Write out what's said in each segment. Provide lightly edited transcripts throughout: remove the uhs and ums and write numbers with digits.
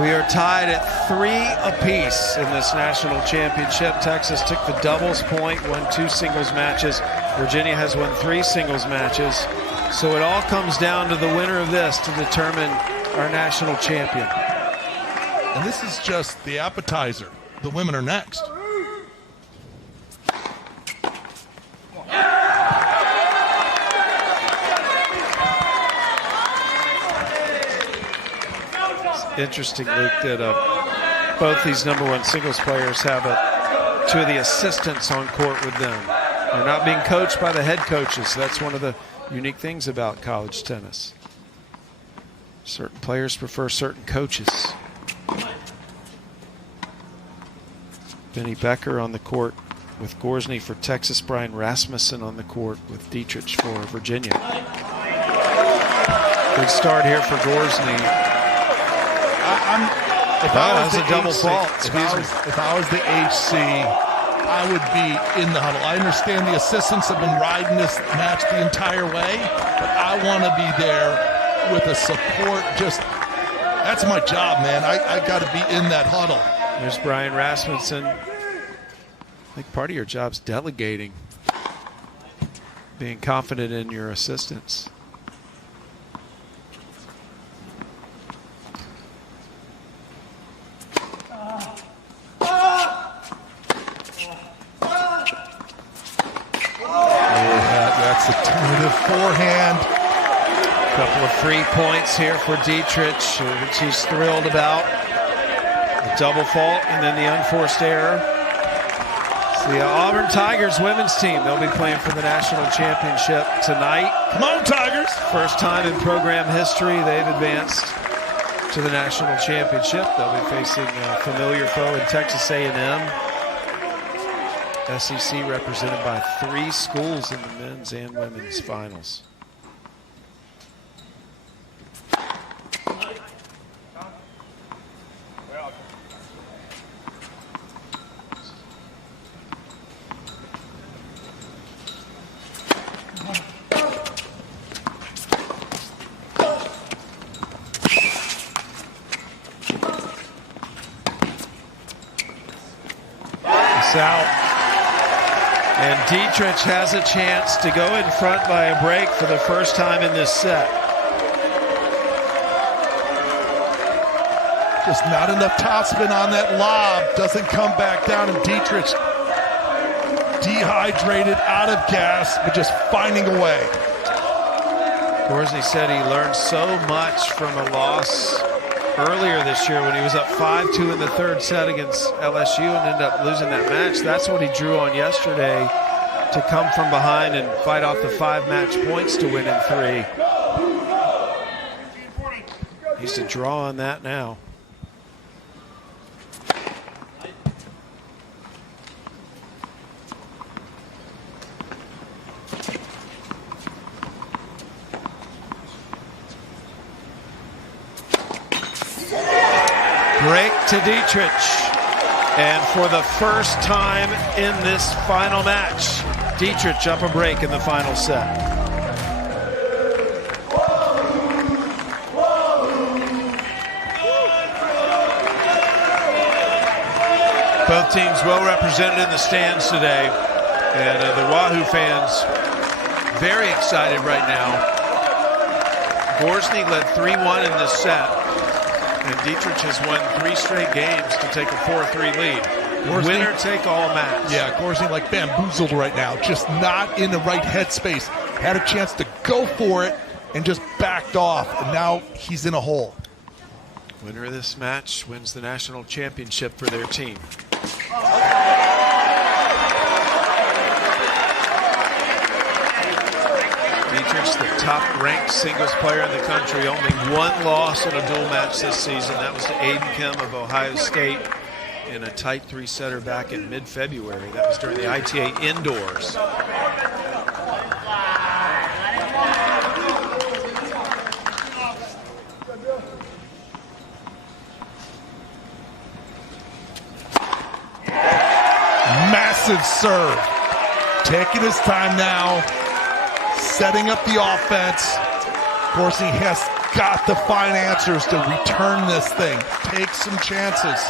We are tied at 3 apiece in this national championship. Texas took the doubles point, won 2 singles matches. Virginia has won 3 singles matches. So it all comes down to the winner of this to determine our national champion. And this is just the appetizer. The women are next. Interesting, Luke, that both these #1 singles players have 2 of the assistants on court with them. They're not being coached by the head coaches. That's one of the unique things about college tennis. Certain players prefer certain coaches. Benny Becker on the court with Gorzny for Texas. Brian Rasmussen on the court with Dietrich for Virginia. Good start here for Gorzny. If I was a double fault. If I was the HC, I would be in the huddle. I understand the assistants have been riding this match the entire way, but I want to be there with a support. That's my job, man. I got to be in that huddle. There's Brian Rasmussen. I think part of your job's delegating, being confident in your assistants. That's a tentative forehand. A couple of free points here for Dietrich, which he's thrilled about. The double fault and then the unforced error. It's the Auburn Tigers women's team. They'll be playing for the national championship tonight. Come on, Tigers! First time in program history they've advanced to the national championship. They'll be facing a familiar foe in Texas A&M. SEC represented by 3 schools in the men's and women's finals. It's out. And Dietrich has a chance to go in front by a break for the first time in this set. Just not enough topspin on that lob. Doesn't come back down, and Dietrich dehydrated, out of gas, but just finding a way. Gorzny said he learned so much from a loss earlier this year when he was up 5-2 in the 3rd set against LSU and ended up losing that match. That's what he drew on yesterday, to come from behind and fight off the 5 match points to win in 3. He needs to draw on that now. Break to Dietrich, and for the first time in this final match, Dietrich up a break in the final set. Both teams well represented in the stands today, and the Wahoo fans very excited right now. Gorzny led 3-1 in this set. And Dietrich has won 3 straight games to take a 4-3 lead. Gorzny, winner take all match. Yeah, Gorzny like bamboozled right now. Just not in the right headspace. Had a chance to go for it and just backed off. And now he's in a hole. Winner of this match wins the national championship for their team. Dietrich's the top-ranked singles player in the country. Only 1 loss in a dual match this season. That was to Aiden Kim of Ohio State in a tight 3-setter back in mid-February. That was during the ITA indoors. Massive serve. Taking his time now. Setting up the offense. Gorzny has got to find answers to return this thing. Take some chances.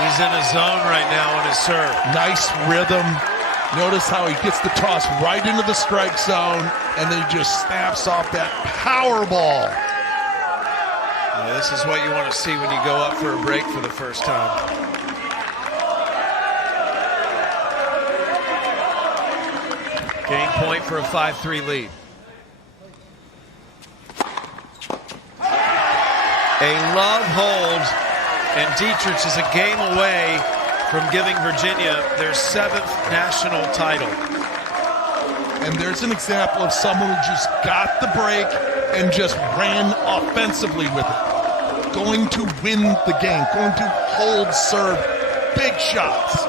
He's in a zone right now on his serve. Nice rhythm. Notice how he gets the toss right into the strike zone and then just snaps off that power ball. Yeah, this is what you want to see when you go up for a break for the first time. Game point for a 5-3 lead. A love hold. And Dietrich is a game away from giving Virginia their 7th national title. And there's an example of someone who just got the break and just ran offensively with it. Going to win the game, going to hold serve, big shots.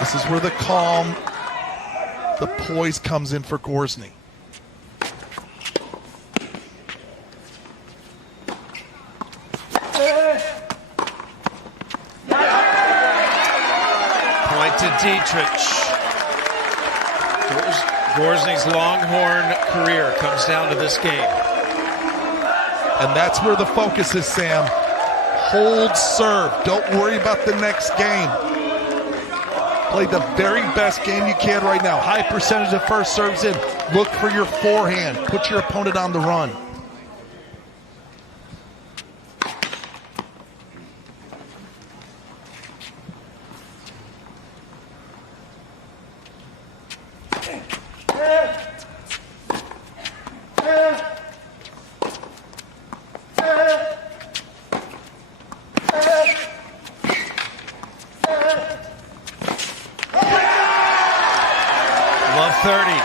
This is where the calm, the poise comes in for Gorzny. Point to Dietrich. Gorzny's Longhorn career comes down to this game. And that's where the focus is, Sam. Hold serve. Don't worry about the next game. Play the very best game you can right now. High percentage of first serves in. Look for your forehand. Put your opponent on the run. Love 30.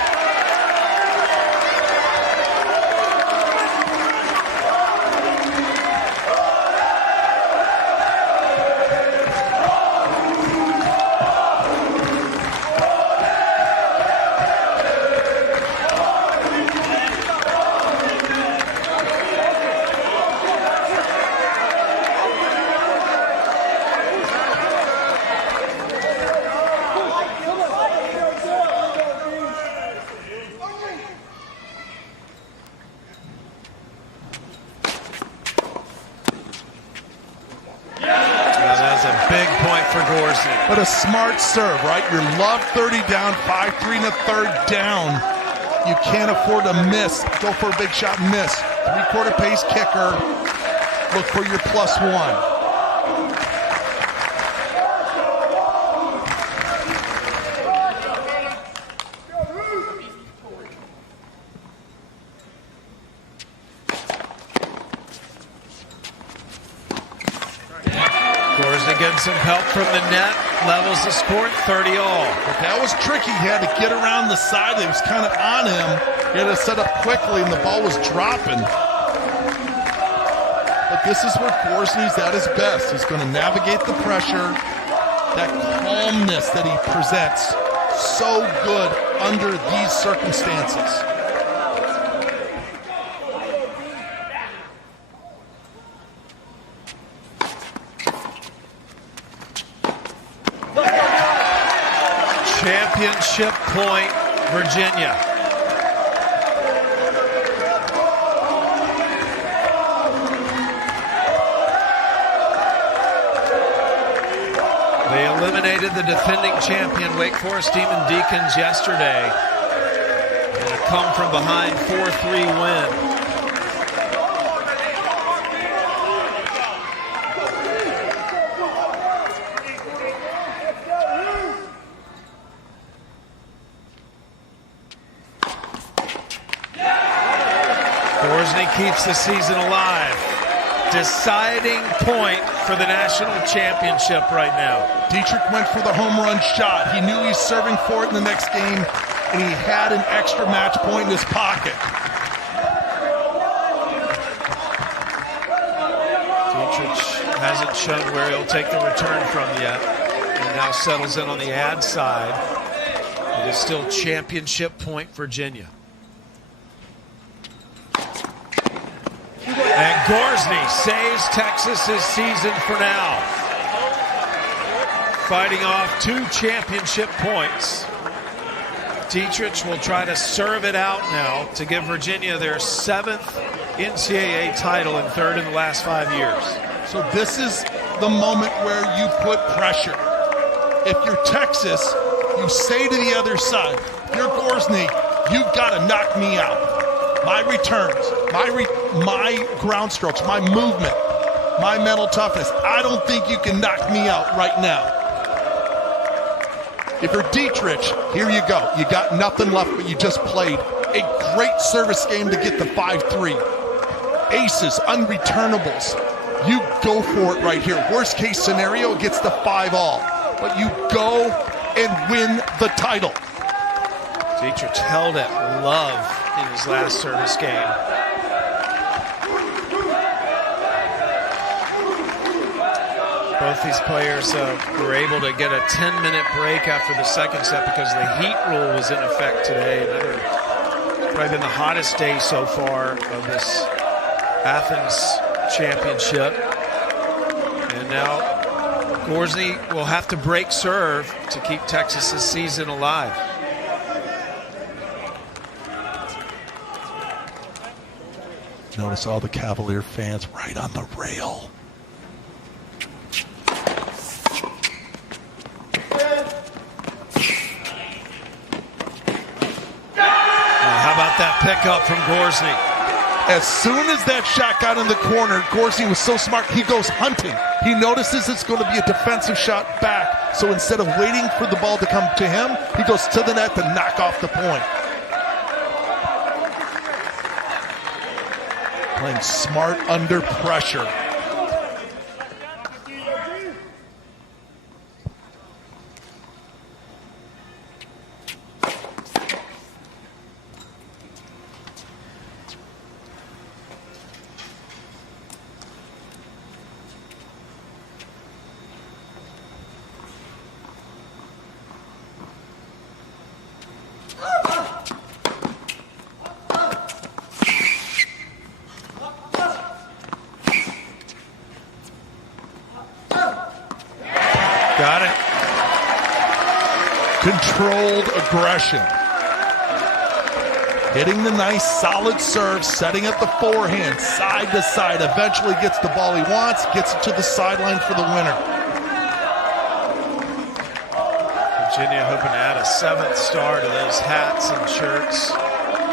Big point for Gorzny. But a smart serve, right? You're love 30 down, 5-3 and a third down. You can't afford to miss. Go for a big shot and miss. 3/4 pace kicker. Look for your +1. Gorzny getting some help from the net, levels the score at 30-all. But that was tricky. He had to get around the side. It was kind of on him. He had to set up quickly, and the ball was dropping. But this is where Gorzny's at his best. He's going to navigate the pressure, that calmness that he presents. So good under these circumstances. Championship point, Virginia. They eliminated the defending champion Wake Forest Demon Deacons yesterday in a come-from-behind 4-3 win. Gorzny keeps the season alive. Deciding point for the national championship right now. Dietrich went for the home run shot. He knew he was serving for it in the next game, and he had an extra match point in his pocket. Dietrich hasn't shown where he'll take the return from yet. And now settles in on the ad side. is still championship point Virginia. And Gorzny saves Texas's season for now. Fighting off 2 championship points. Dietrich will try to serve it out now to give Virginia their 7th NCAA title and 3rd in the last 5 years. So this is the moment where you put pressure. If you're Texas, you say to the other side, if you're Gorzny, you've got to knock me out. My returns, my ground strokes, my movement, my mental toughness. I don't think you can knock me out right now. If you're Dietrich, here you go. You got nothing left, but you just played a great service game to get the 5-3. Aces, unreturnables. You go for it right here. Worst case scenario, it gets the 5-all. But you go and win the title. Dietrich held at love in his last service game. Both these players were able to get a 10-minute break after the second set because the heat rule was in effect today. Probably been the hottest day so far of this Athens championship. And now Gorzny will have to break serve to keep Texas's season alive. Notice all the Cavalier fans right on the rail. How about that pickup from Gorzny? As soon as that shot got in the corner, Gorzny was so smart, he goes hunting. He notices it's going to be a defensive shot back. So instead of waiting for the ball to come to him, he goes to the net to knock off the point. Playing smart under pressure. Got it. Controlled aggression. Hitting the nice solid serve, setting up the forehand, side to side. Eventually gets the ball he wants, gets it to the sideline for the winner. Virginia hoping to add a 7th star to those hats and shirts.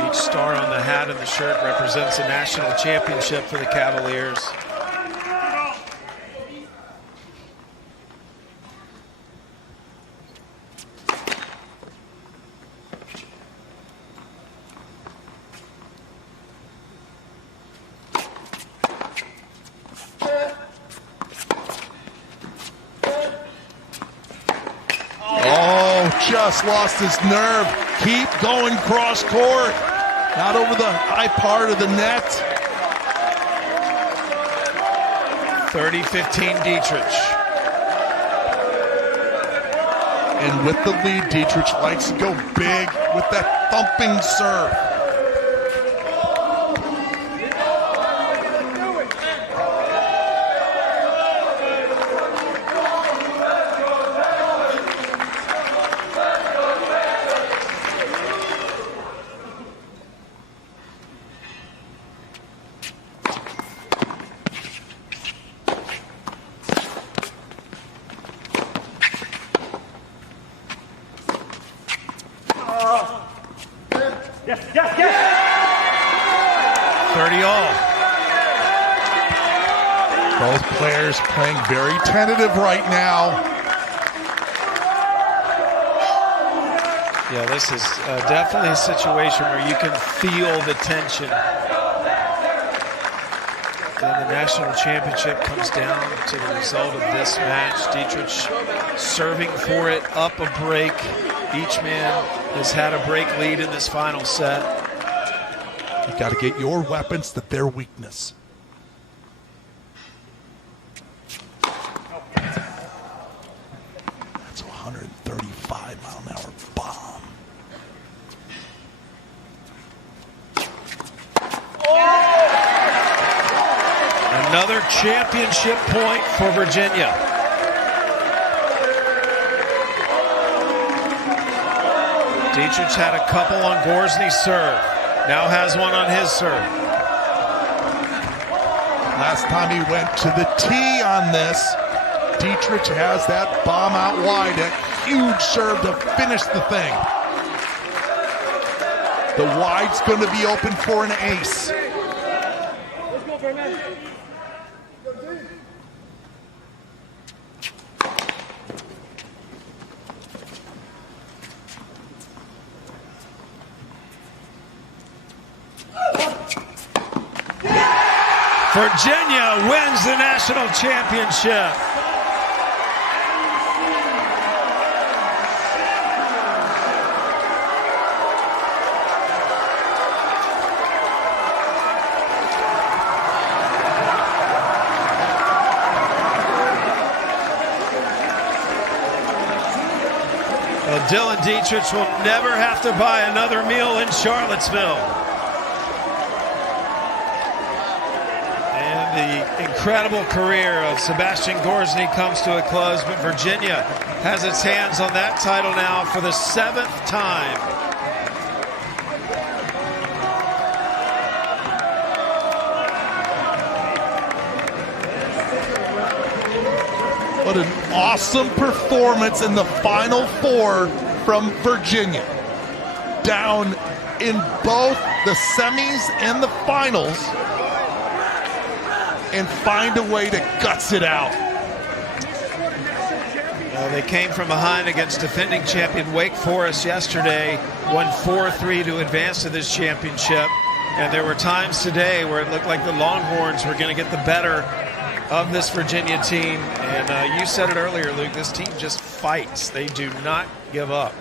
Each star on the hat and the shirt represents a national championship for the Cavaliers. Just lost his nerve. Keep going cross court. Not over the high part of the net. 30-15 Dietrich. And with the lead, Dietrich likes to go big with that thumping serve. Yes, yes, yes! 30-all. Both players playing very tentative right now. Yeah, this is definitely a situation where you can feel the tension. Then the national championship comes down to the result of this match. Dietrich serving for it, up a break. Each man has had a break lead in this final set. You got to get your weapons to their weakness. That's a 135-mile-an-hour bomb. Another championship point for Virginia. Dietrich had a couple on Gorzny's serve. Now has one on his serve. Last time he went to the tee on this, Dietrich has that bomb out wide, a huge serve to finish the thing. The wide's going to be open for an ace. Let's go, Fernand. Virginia wins the national championship. Well, Dylan Dietrich will never have to buy another meal in Charlottesville. The incredible career of Sebastian Gorzny comes to a close, but Virginia has its hands on that title now for the 7th time. What an awesome performance in the Final Four from Virginia. Down in both the semis and the finals, and find a way to guts it out. Well, they came from behind against defending champion Wake Forest yesterday, won 4-3 to advance to this championship. And there were times today where it looked like the Longhorns were going to get the better of this Virginia team. And you said it earlier, Luke, this team just fights. They do not give up.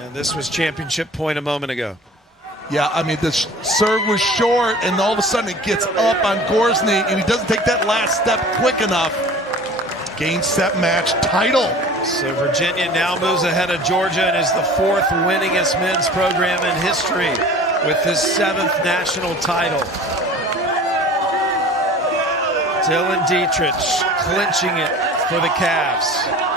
And this was championship point a moment ago. Yeah, I mean, the serve was short, and all of a sudden it gets up on Gorzny, and he doesn't take that last step quick enough. Gains set match title. So Virginia now moves ahead of Georgia and is the 4th winningest men's program in history with his 7th national title. Dylan Dietrich clinching it for the Cavs.